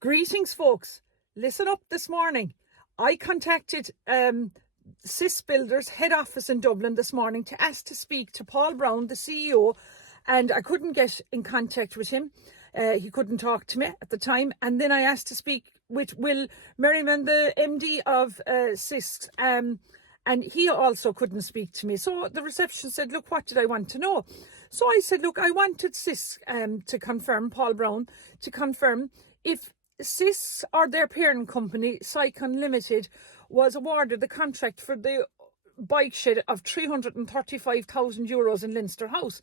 Greetings, folks. Listen up this morning. I contacted CIS Builders head office in Dublin this morning to ask to speak to Paul Brown, the CEO, and I couldn't get in contact with him. He couldn't talk to me at the time. And then I asked to speak with Will Merriman, the MD of CIS, and he also couldn't speak to me. So the reception said, look, what did I want to know? So I said, look, I wanted CIS to confirm, Paul Brown, to confirm if CIS or their parent company, Sycon Limited, was awarded the contract for the bike shed of €335,000 in Leinster House.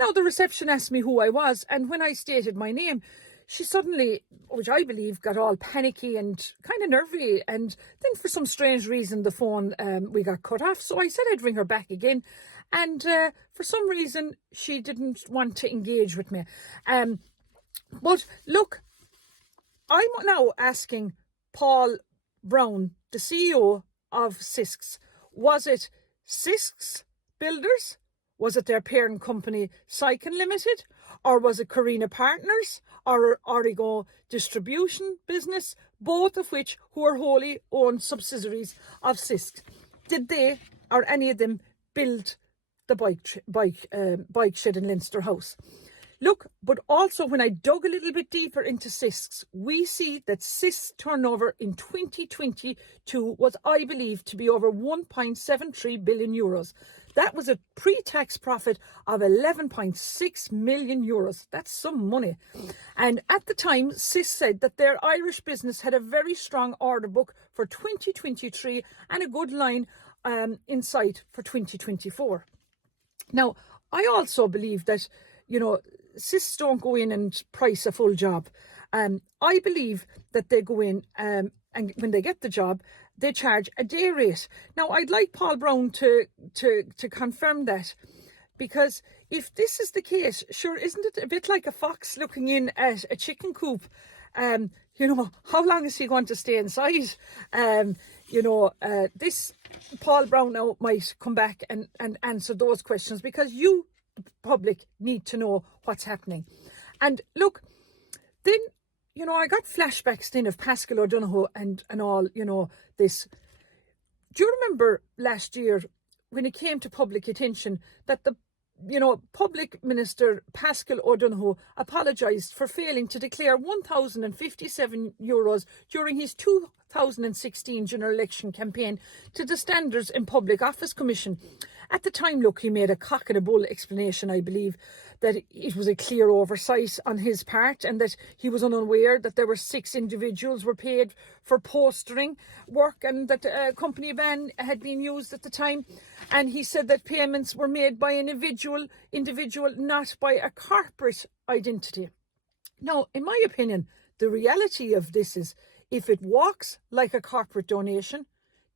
Now, the reception asked me who I was, and when I stated my name, she suddenly, which I believe, got all panicky and kind of nervy, and then for some strange reason the phone, we got cut off. So I said I'd ring her back again, and for some reason she didn't want to engage with me. But look, I'm now asking Paul Brown, the CEO of CIS, was it CIS Builders? Was it their parent company, Sycon Limited? Or was it Carina Partners or Origo Distribution Business? Both of which who are wholly owned subsidiaries of CIS. Did they or any of them build the bike shed in Leinster House? Look, but also when I dug a little bit deeper into CIS, we see that CIS turnover in 2022 was, I believe, to be over €1.73 billion. That was a pre-tax profit of €11.6 million. That's some money. And at the time, CIS said that their Irish business had a very strong order book for 2023 and a good line in sight for 2024. Now, I also believe that, CIS don't go in and price a full job. I believe that they go in and when they get the job, they charge a day rate. Now, I'd like Paul Brown to confirm that, because if this is the case, sure, isn't it a bit like a fox looking in at a chicken coop? How long is he going to stay inside? This Paul Brown now might come back and answer those questions, because you, the public, need to know what's happening. And look, then, I got flashbacks then of Paschal O'Donoghue and all, this. Do you remember last year when it came to public attention that the Public Minister Paschal O'Donoghue apologised for failing to declare €1,057 during his 2016 general election campaign to the Standards in Public Office Commission. At the time, look, he made a cock and a bull explanation, I believe, that it was a clear oversight on his part and that he was unaware that there were 6 individuals were paid for postering work and that a company van had been used at the time. And he said that payments were made by an individual, not by a corporate identity. Now, in my opinion, the reality of this is, if it walks like a corporate donation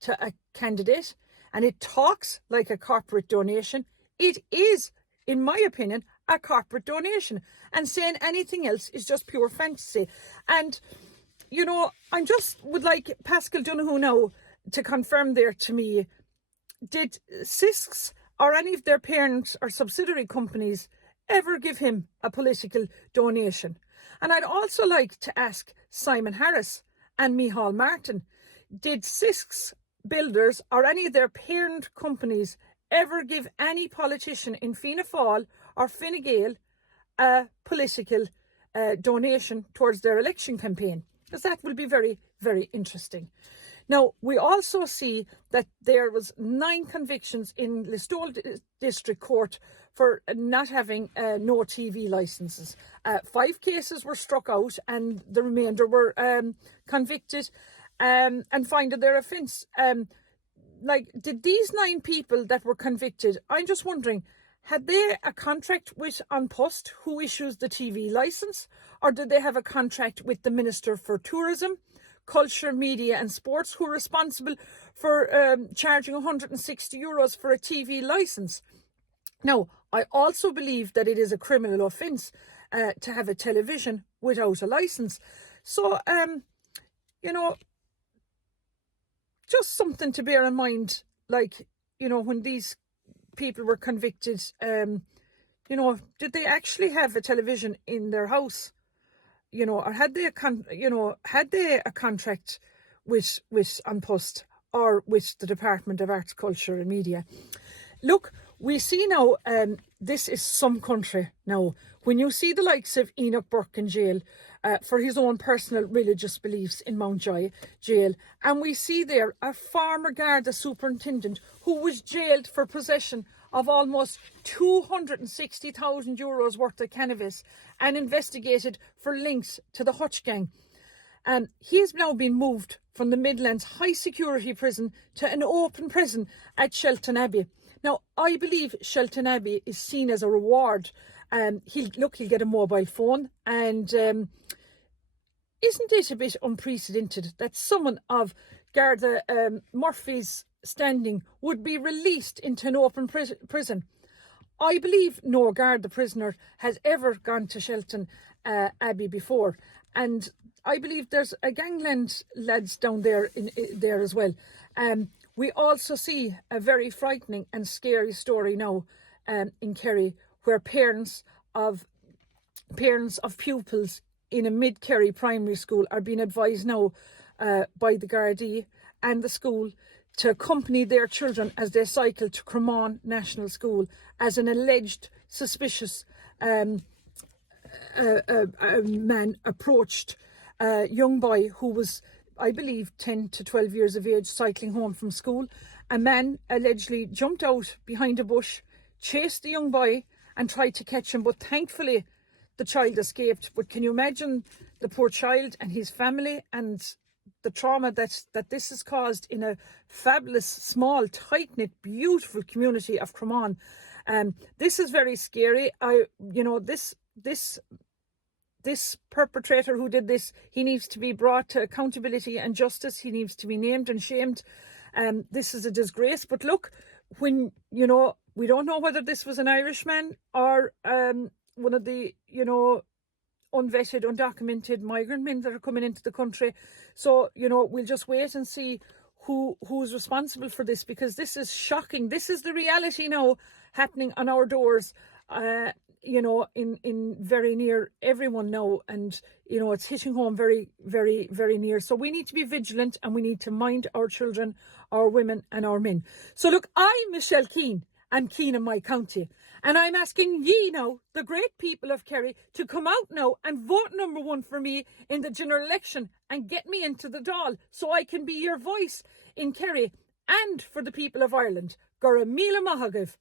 to a candidate and it talks like a corporate donation, it is, in my opinion, a corporate donation. And saying anything else is just pure fantasy. And, I just would like Paschal O'Donoghue now to confirm there to me, did CIS or any of their parents or subsidiary companies ever give him a political donation? And I'd also like to ask Simon Harris and Micheál Martin, did CIS Builders or any of their parent companies ever give any politician in Fianna Fáil or Fine Gael a political donation towards their election campaign? Because that will be very, very interesting. Now, we also see that there was 9 convictions in Listowel District Court for not having no TV licences. 5 cases were struck out and the remainder were convicted and fined of their offence. Did these 9 people that were convicted, I'm just wondering, had they a contract with An Post, who issues the TV licence, or did they have a contract with the Minister for Tourism, Culture, Media and Sports, who are responsible for charging €160 for a TV licence? Now, I also believe that it is a criminal offence to have a television without a licence. So, just something to bear in mind, when these people were convicted, did they actually have a television in their house? or had they a contract with An Post or with the Department of Arts, Culture and Media. Look, we see now, this is some country now. When you see the likes of Enoch Burke in jail for his own personal religious beliefs in Mountjoy jail, and we see there a former Garda superintendent who was jailed for possession of almost 260,000 euros worth of cannabis and investigated for links to the Hutch gang. He has now been moved from the Midlands high security prison to an open prison at Shelton Abbey. Now, I believe Shelton Abbey is seen as a reward. He'll get a mobile phone, and isn't it a bit unprecedented that someone of Garda Murphy's standing would be released into an open prison? I believe no Garda prisoner has ever gone to Shelton Abbey before, and I believe there's a gangland lads down there there as well. We also see a very frightening and scary story now in Kerry, where parents of pupils in a mid-Kerry primary school are being advised now by the Gardaí and the school to accompany their children as they cycle to Cremon National School, as an alleged suspicious man approached a young boy who was, I believe, 10 to 12 years of age, cycling home from school. A man allegedly jumped out behind a bush, chased the young boy and tried to catch him, but thankfully the child escaped. But can you imagine the poor child and his family and the trauma that this has caused in a fabulous, small, tight-knit, beautiful community of Cremon? This is very scary. This perpetrator who did this, he needs to be brought to accountability and justice. He needs to be named and shamed. This is a disgrace. But look, when, we don't know whether this was an Irishman or one of the, unvetted, undocumented migrant men that are coming into the country. So, we'll just wait and see who's responsible for this, because this is shocking. This is the reality now happening on our doors. In very near everyone now, and it's hitting home very, very, very near. So we need to be vigilant, and we need to mind our children, our women and our men. So look, I'm Michelle Keane. I'm keen in my county, and I'm asking ye now, the great people of Kerry, to come out now and vote number 1 for me in the general election and get me into the Dáil so I can be your voice in Kerry and for the people of Ireland. Gura Míle Maithagibh.